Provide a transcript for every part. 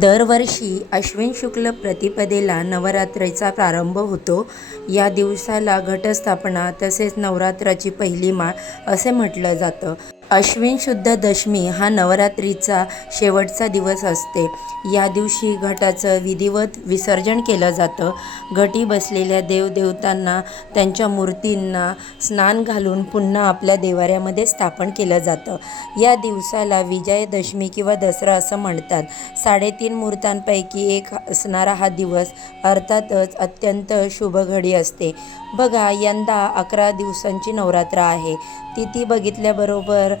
दरवर्षी अश्विन शुक्ल प्रतिपदेला नवरात्रीचा प्रारंभ होतो. या दिवसाला घटस्थापना तसेच नवरात्राची पहिली माळ असे म्हटलं जातं. अश्विन शुद्ध दशमी हा नवरात्रीचा शेवटचा दिवस असते. या दिवशी घटाचं विधिवत विसर्जन केलं जातं. घटी बसलेल्या देवदेवतांना त्यांच्या मूर्तींना स्नान घालून पुन्हा आपल्या देवाऱ्यामध्ये स्थापन केलं जातं. या दिवसाला विजयदशमी किंवा दसरा असं म्हणतात. साडेतीन मूर्तांपैकी एक असणारा हा दिवस अर्थातच अत्यंत शुभ घडी असते. बघा यंदा अकरा दिवसांची नवरात्र आहे. तिथी बघितल्याबरोबर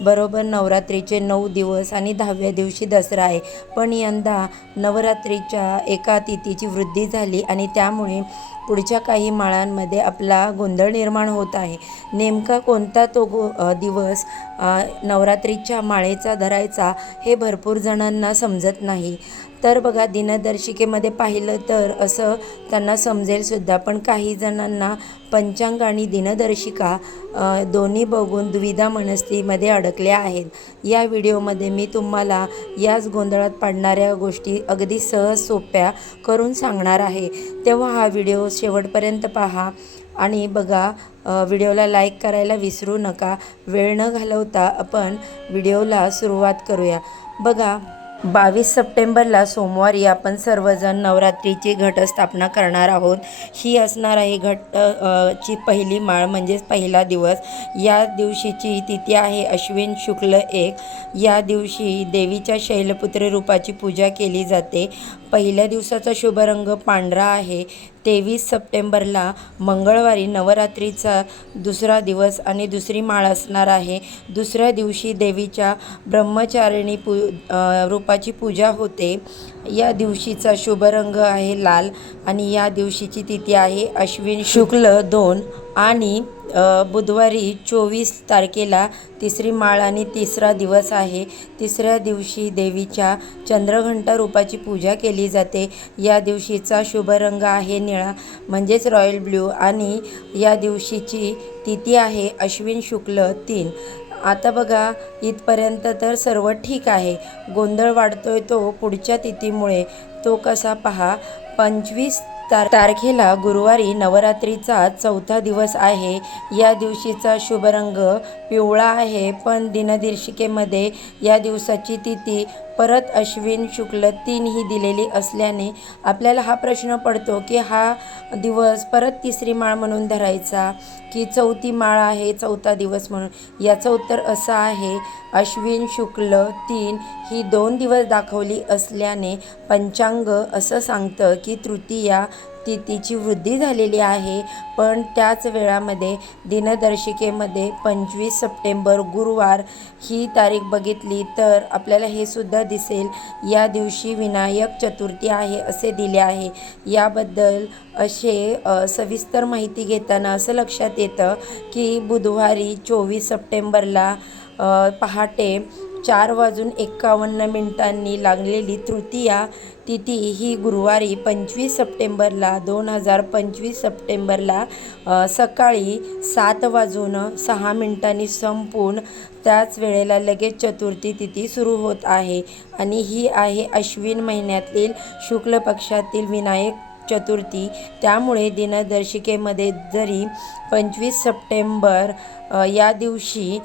बरोबर नवरात्रीचे नऊ दिवस आणि दहाव्या दिवशी दसरा आहे. पण यंदा नवरात्रीच्या एका तिथीची वृद्धी झाली आणि त्यामुळे पुढच्या काही माळांमध्ये आपला गोंधळ निर्माण होत आहे. नेमका कोणता तो गो दिवस नवरात्रीच्या माळेचा धरायचा हे भरपूर जणांना समजत नाही. तर बघा दिनदर्शिकेमध्ये पाहिलं तर असं त्यांना समजेलसुद्धा पण काही जणांना पंचांग आणि दिनदर्शिका दोन्ही बघून द्विधा मनस्थितीमध्ये अडकल्या आहेत. या व्हिडिओमध्ये मी तुम्हाला याच गोंधळात पाडणाऱ्या गोष्टी अगदी सहज सोप्या करून सांगणार आहे. तेव्हा हा व्हिडिओ शेवटपर्यंत पहा आणि बघा व्हिडिओला लाईक करायला विसरू नका. वेळ न घालवता आपण व्हिडिओला सुरुवात करूया. बघा बावीस सप्टेंबरला सोमवारी आपण सर्वजण नवरात्रीची घटस्थापना करणार आहोत. ही असणार आहे घट ची पहिली माळ म्हणजेच पहिला दिवस. या दिवशीची तिथी आहे अश्विन शुक्ल एक. या दिवशी देवीच्या शैलपुत्र रूपाची पूजा केली जाते. पहिल्या दिवसाचा शुभ रंग पांढरा आहे. तेवीस सप्टेंबरला मंगळवारी नवरात्रीचा दुसरा दिवस आणि दुसरी माळ असणार आहे. दुसऱ्या दिवशी देवीच्या ब्रह्मचारिणी पू रूपाची पूजा होते. या दिवशीचा शुभ रंग आहे लाल आणि या दिवशीची तिथी आहे अश्विन शुक्ल दोन आणि बुधवारी चोवीस तारखेला तिसरी माळ आणि तिसरा दिवस आहे. तिसऱ्या दिवशी देवीच्या चंद्रघंटा रूपाची पूजा केली जाते. या दिवशीचा शुभ रंग आहे निळा म्हणजेच रॉयल ब्ल्यू आणि या दिवशीची तिथी आहे अश्विन शुक्ल तीन. आता बघा इथपर्यंत तर सर्व ठीक आहे. गोंधळ वाढतोय तो पुढच्या तिथीमुळे. तो कसा पहा पंचवीस तार तारखेला गुरुवारी नवरात्रीचा चौथा दिवस आहे. या दिवशीचा शुभ रंग पिवळा आहे. पण दिनदर्शिकेमध्ये या दिवसाची तिथी परत अश्विन शुक्ल तीन ही दिलेली असल्याने आपल्याला हा प्रश्न पडतो की हा दिवस परत तिसरी माळ म्हणून धरायचा की चौथी माळ आहे चौथा दिवस म्हणून? याचं उत्तर असं आहे अश्विन शुक्ल तीन ही दोन दिवस दाखवली असल्याने पंचांग असं सांगतं की तृतीया तिथीची वृद्धी झालेली आहे. पण त्याच वेळामध्ये दिनदर्शिकेमध्ये पंचवीस सप्टेंबर गुरुवार ही तारीख बघितली तर आपल्याला हे सुद्धा दिसेल या दिवशी विनायक चतुर्थी आहे असे दिले आहे. याबद्दल असे सविस्तर माहिती घेताना असं लक्षात येतं की बुधवारी चोवीस सप्टेंबरला पहाटे चार वाजून एक्कावन्न मिनिटांनी लागलेली तृतीया तिथी ही गुरुवारी पंचवीस सप्टेंबरला दोन हजार पंचवीस सप्टेंबरला सकाळी सात वाजून सहा मिनिटांनी संपून त्याच वेळेला लगेच चतुर्थी तिथी सुरू होत आहे. आणि ही आहे अश्विन महिन्यातील शुक्ल पक्षातील विनायक चतुर्थी. त्यामुळे दिनदर्शिकेमध्ये जरी पंचवीस सप्टेंबर या दिवशी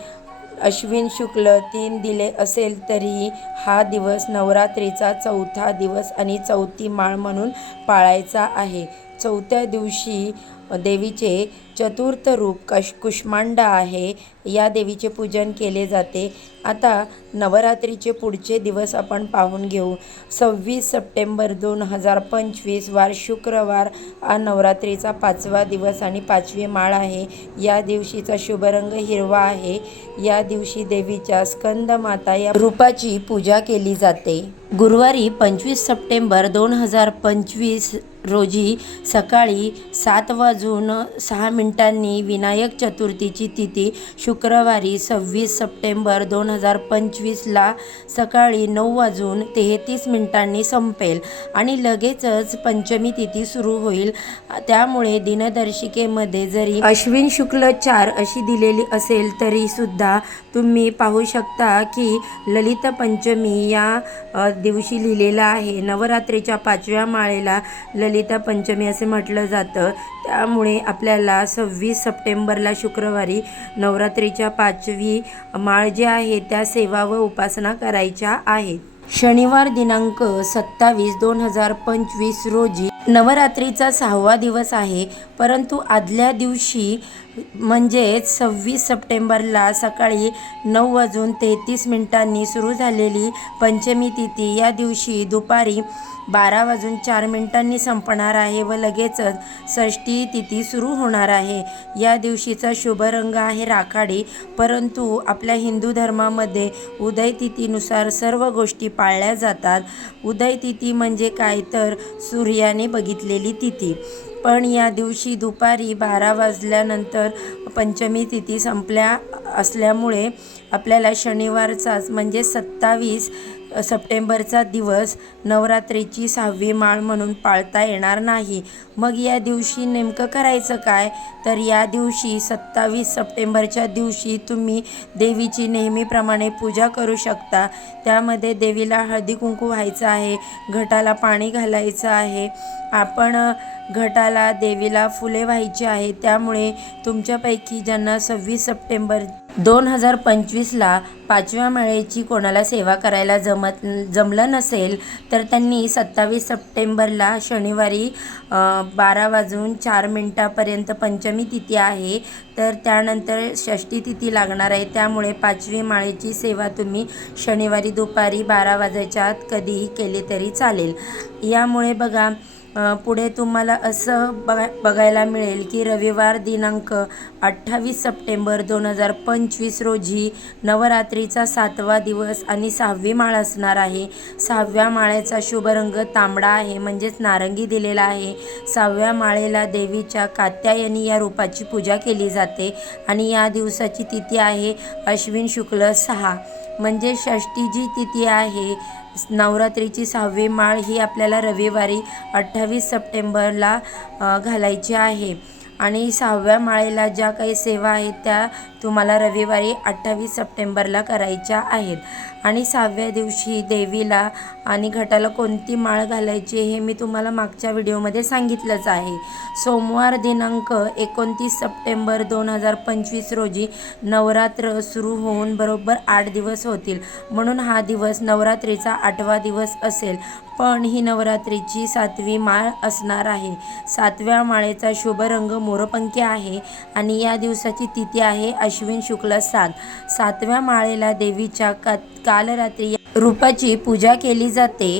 अश्विन शुक्ल तीन दिले असेल तरीही हा दिवस नवरात्रीचा चौथा दिवस आणि चौथी माळ म्हणून पाळायचा आहे. चौथ्या दिवशी देवीचे चतुर्थ रूप कश कुष्मांडा आहे. या देवीचे पूजन केले जाते. आता नवरात्रीचे पुढचे दिवस आपण पाहून घेऊ. सव्वीस सप्टेंबर दोन हजार पंचवीस वार शुक्रवार हा नवरात्रीचा पाचवा दिवस आणि पाचवी माळ आहे. या दिवशीचा शुभरंग हिरवा आहे. या दिवशी देवीच्या स्कंदमाता या रूपाची पूजा केली जाते. गुरुवारी पंचवीस सप्टेंबर दोन हजार पंचवीस रोजी सकाळी सात वाजून अजून सहा मिनिटांनी विनायक चतुर्थीची तिथी शुक्रवारी सव्वीस सप्टेंबर दोन हजार पंचवीसला सकाळी नऊ वाजून तेहतीस मिनिटांनी संपेल आणि लगेचच पंचमी तिथी सुरू होईल. त्यामुळे दिनदर्शिकेमध्ये जरी अश्विन शुक्ल चार अशी दिलेली असेल तरी सुद्धा तुम्ही पाहू शकता की ललित पंचमी या दिवशी लिहिलेलं आहे. नवरात्रीच्या पाचव्या माळेला ललिता पंचमी असे म्हटलं जातं. त्या त्यामुळे आपल्याला सव्वीस सप्टेंबरला शुक्रवारी नवरात्रीच्या पाचवी माळ जी आहे त्या सेवा व उपासना करायच्या आहेत शनिवार दिनांक सत्तावीस दोन हजार पंचवीस रोजी नवरात्रीचा सहावा दिवस आहे परंतु आदल्या दिवशी म्हणजेच सव्वीस सप्टेंबरला सकाळी नऊ वाजून तेहतीस मिनिटांनी सुरू झालेली पंचमी तिथी या दिवशी दुपारी बारा वाजून चार मिनिटांनी संपणार आहे व लगेचच षष्टी तिथी सुरू होणार आहे. या दिवशीचा शुभ रंग आहे राखाडी परंतु आपल्या हिंदू धर्मामध्ये उदय तिथीनुसार सर्व गोष्टी पाळल्या जातात. उदय तिथी म्हणजे काय? तर सूर्याने बघितलेली तिथी. पण या दिवशी दुपारी बारा वाजल्यानंतर पंचमी तिथी संपल्या. असल्यामुळे आपल्याला शनिवारचाच म्हणजे सत्तावीस सप्टेंबरचा दिवस नवरात्रीची सहावी माळ म्हणून पाळता येणार नाही. मग या दिवशी नेमकं करायचं काय? तर या दिवशी सत्तावीस सप्टेंबरच्या दिवशी तुम्ही देवीची नेहमीप्रमाणे पूजा करू शकता. त्यामध्ये देवीला हळदी कुंकू व्हायचं आहे घटाला पाणी घालायचं आहे. आपण घटाला देवीला फुले व्हायची आहे. त्यामुळे तुमच्यापैकी ज्यांना सव्वीस सप्टेंबर दोन हजार पंचवीसला पाचव्या माळेची कोणाला सेवा करायला जमत जमलं नसेल तर त्यांनी सत्तावीस सप्टेंबरला शनिवारी बारा वाजून चार मिनटापर्यंत पंचमी तिथी आहे. तर त्यानंतर षष्टी तिथी लागणार आहे. त्यामुळे पाचवी माळेची सेवा तुम्ही शनिवारी दुपारी बारा वाजायच्या आत कधीही केली तरी चालेल. यामुळे बघा पुढे तुम्हाला असं बघा बघायला मिळेल की रविवार दिनांक अठ्ठावीस सप्टेंबर दोन हजार पंचवीस रोजी नवरात्रीचा सातवा दिवस आणि सहावी माळ असणार आहे. सहाव्या माळेचा शुभ रंग तांबडा आहे म्हणजेच नारंगी दिलेला आहे. सहाव्या माळेला देवीच्या कात्यायनी या रूपाची पूजा केली जाते आणि या दिवसाची तिथी आहे अश्विन शुक्ल सहा. म्हणजे षष्टी जी तिथी आहे नवरात्रीची सहावी माळ ही आपल्याला रविवारी अठ्ठावीस सप्टेंबरला घालायची आहे. आणि सहाव्या माळेला ज्या काही सेवा आहेत त्या तुम्हाला रविवारी अठ्ठावीस सप्टेंबरला करायच्या आहेत. आणि सहाव्या दिवशी देवीला आणि घटाला कोणती माळ घालायची हे मी तुम्हाला मागच्या व्हिडिओमध्ये सांगितलंच आहे. सोमवार दिनांक एकोणतीस सप्टेंबर दोन हजार पंचवीस रोजी नवरात्र सुरू होऊन बरोबर आठ दिवस होतील. म्हणून हा दिवस नवरात्रीचा आठवा दिवस असेल. पण ही नवरात्रीची सातवी माळ असणार आहे. सातव्या माळेचा शुभ रंग मोरपंखी आहे आणि या दिवसाची तिथी आहे अश्विन शुक्ल सात. सातव्या माळेला देवीच्या का कालरात्री रूपाची पूजा केली जाते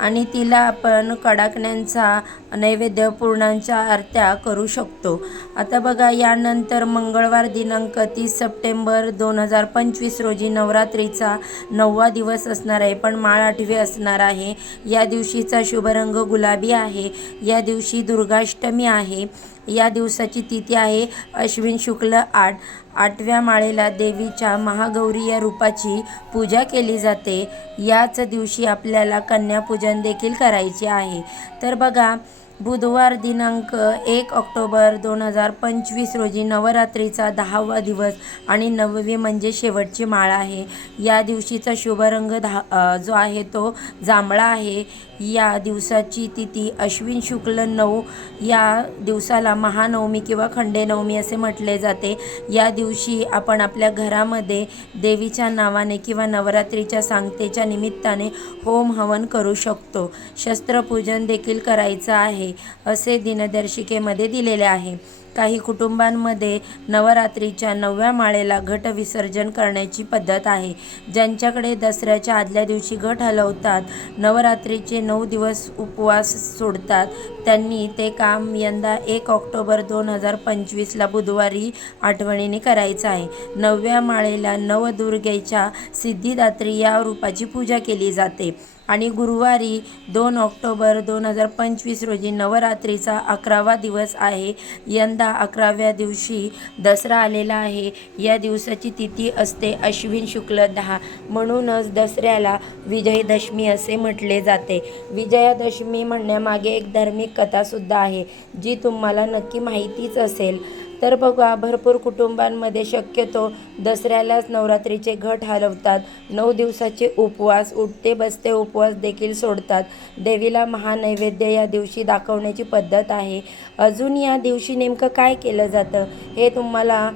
आणि तिला आपण कडाकण्यांचा नैवेद्य पूर्णांच्या आरत्या करू शकतो. आता बघा यानंतर मंगळवार दिनांक तीस सप्टेंबर दोन हजार पंचवीस रोजी नवरात्रीचा नववा दिवस असणार आहे. पण माळ आठवी असणार आहे. या दिवशीचा शुभरंग गुलाबी आहे. या दिवशी दुर्गाष्टमी आहे. या दिवसाची तिथी आहे. अश्विन शुक्ल आठ आठव्या माळेला देवीच्या महागौरी या रूपाची पूजा केली जाते. याच दिवशी आपल्याला कन्यापूजन देखील करायचे आहे. तर बघा बुधवार दिनांक एक ऑक्टोबर दोन हजार पंचवीस रोजी नवरात्रीचा दहावा दिवस आणि नववी म्हणजे शेवटची माळ आहे. या दिवशीचा शुभरंग दहा धा जो आहे तो जांभळा आहे. या दिवसाची तिथी अश्विन शुक्ल नऊ या दिवसाला महानवमी किंवा खंडेनवमी असे म्हटले जाते. या दिवशी आपण आपल्या घरामध्ये देवीच्या नावाने किंवा नवरात्रीच्या सांगतेच्या निमित्ताने होम हवन करू शकतो. शस्त्रपूजन देखील करायचं आहे असे दिनदर्शिकेमध्ये दिलेले आहे. काही कुटुंबांमध्ये नवरात्रीच्या नवव्या माळेला घट विसर्जन करण्याची पद्धत आहे. ज्यांच्याकडे दसऱ्याच्या आदल्या दिवशी घट हलवतात नवरात्रीचे नऊ दिवस उपवास सोडतात त्यांनी ते काम यंदा एक ऑक्टोबर दोन हजार पंचवीसला बुधवारी आठवणीने करायचं आहे. नवव्या माळेला नवदुर्गेच्या सिद्धिदात्री या रूपाची पूजा केली जाते आणि गुरुवारी दोन ऑक्टोबर दोन हजार पंचवीस रोजी नवरात्रीचा अकरावा दिवस आहे. यंदा अकराव्या दिवशी दसरा आलेला आहे. या दिवसाची तिथी असते अश्विन शुक्ल दहा. म्हणूनच दसऱ्याला विजयदशमी असे म्हटले जाते. विजयादशमी म्हणण्यामागे एक धार्मिक कथासुद्धा आहे जी तुम्हाला नक्की माहितीच असेल. तर बघा भरपूर कुटुंबांमध्ये शक्यतो दसऱ्यालाच नवरात्रीचे घट हलवतात. नऊ दिवसाचे उपवास उठते बसते उपवास देखील सोडतात. देवीला महानैवेद्य या दिवशी दाखवण्याची पद्धत आहे. अजून या दिवशी नेमकं काय केलं जातं हे तुम्हाला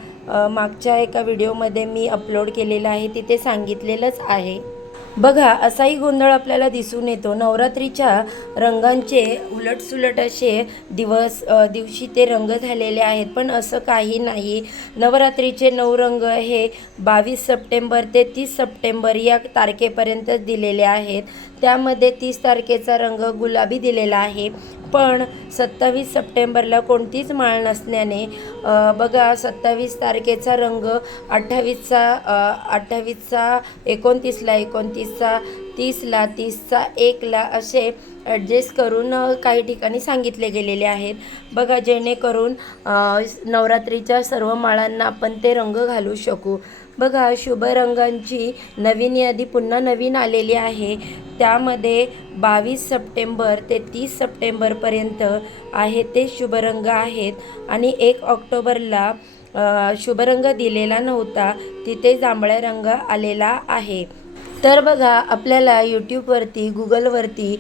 मागच्या एका व्हिडिओमध्ये मी अपलोड केलेलं आहे तिथे सांगितलेलंच आहे. बघा असाही गोंधळ आपल्याला दिसून येतो. नवरात्रीच्या रंगांचे उलटसुलट असे दिवस दिवशी ते रंग झालेले आहेत. पण असं काही नाही. नवरात्रीचे नऊ रंग हे बावीस सप्टेंबर ते तीस सप्टेंबर या तारखेपर्यंत दिलेले आहेत. त्यामध्ये तीस तारखेचा रंग गुलाबी दिलेला आहे. पण सत्तावीस सप्टेंबरला कोणतीच माळ नसल्याने बघा सत्तावीस तारखेचा रंग अठ्ठावीसचा अठ्ठावीसचा एकोणतीसला एकोणतीसचा तीसला तीसचा एकला असे ॲडजस्ट करून काही ठिकाणी सांगितले गेलेले आहेत. बघा जेणेकरून नवरात्रीच्या सर्व माळांना आपण ते रंग घालू शकू. बघा शुभ रंगांची नवीन यादी पुन्हा नवीन आलेली आहे. त्यामध्ये बावीस सप्टेंबर ते तीस सप्टेंबरपर्यंत आहे ते शुभरंग आहेत. आणि एक ऑक्टोबरला शुभरंग दिलेला नव्हता तिथे जांभळ्या रंग आलेला आहे. तर बघा आपल्याला यूट्यूबवरती गुगलवरती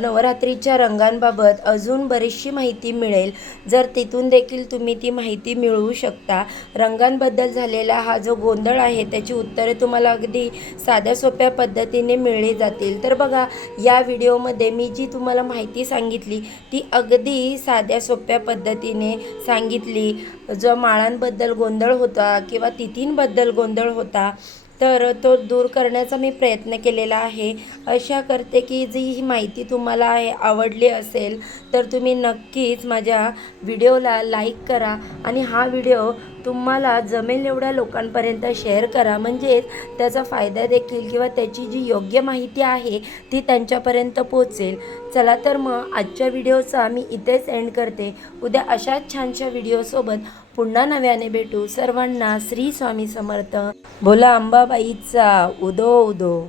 नवरात्रीच्या रंगांबाबत अजून बरीचशी माहिती मिळेल. जर तिथून देखील तुम्ही ती माहिती मिळवू शकता. रंगांबद्दल झालेला हा जो गोंधळ आहे त्याची उत्तरे तुम्हाला अगदी साध्या सोप्या पद्धतीने मिळली जातील. तर बघा या व्हिडिओमध्ये मी जी तुम्हाला माहिती सांगितली ती अगदी साध्या सोप्या पद्धतीने सांगितली. जो माळांबद्दल गोंधळ होता किंवा तिथींबद्दल गोंधळ होता तर तो दूर करण्याचा मी प्रयत्न केलेला आहे. अशा करते की जी ही माहिती तुम्हाला आहे आवडली असेल तर तुम्ही नक्कीच माझ्या व्हिडिओला लाईक करा आणि हा व्हिडिओ तुम्हाला जमेल एवढ्या लोकांपर्यंत शेअर करा. म्हणजेच त्याचा फायदा देखील किंवा त्याची जी योग्य माहिती आहे ती त्यांच्यापर्यंत पोचेल चला तर मग आजच्या व्हिडिओचा मी इथेच एंड करते. उद्या अशाच छानशा व्हिडिओसोबत पुन्हा नव्याने भेटू. सर्वांना श्री स्वामी समर्थ. बोला अंबाबाईचा उदो उदो.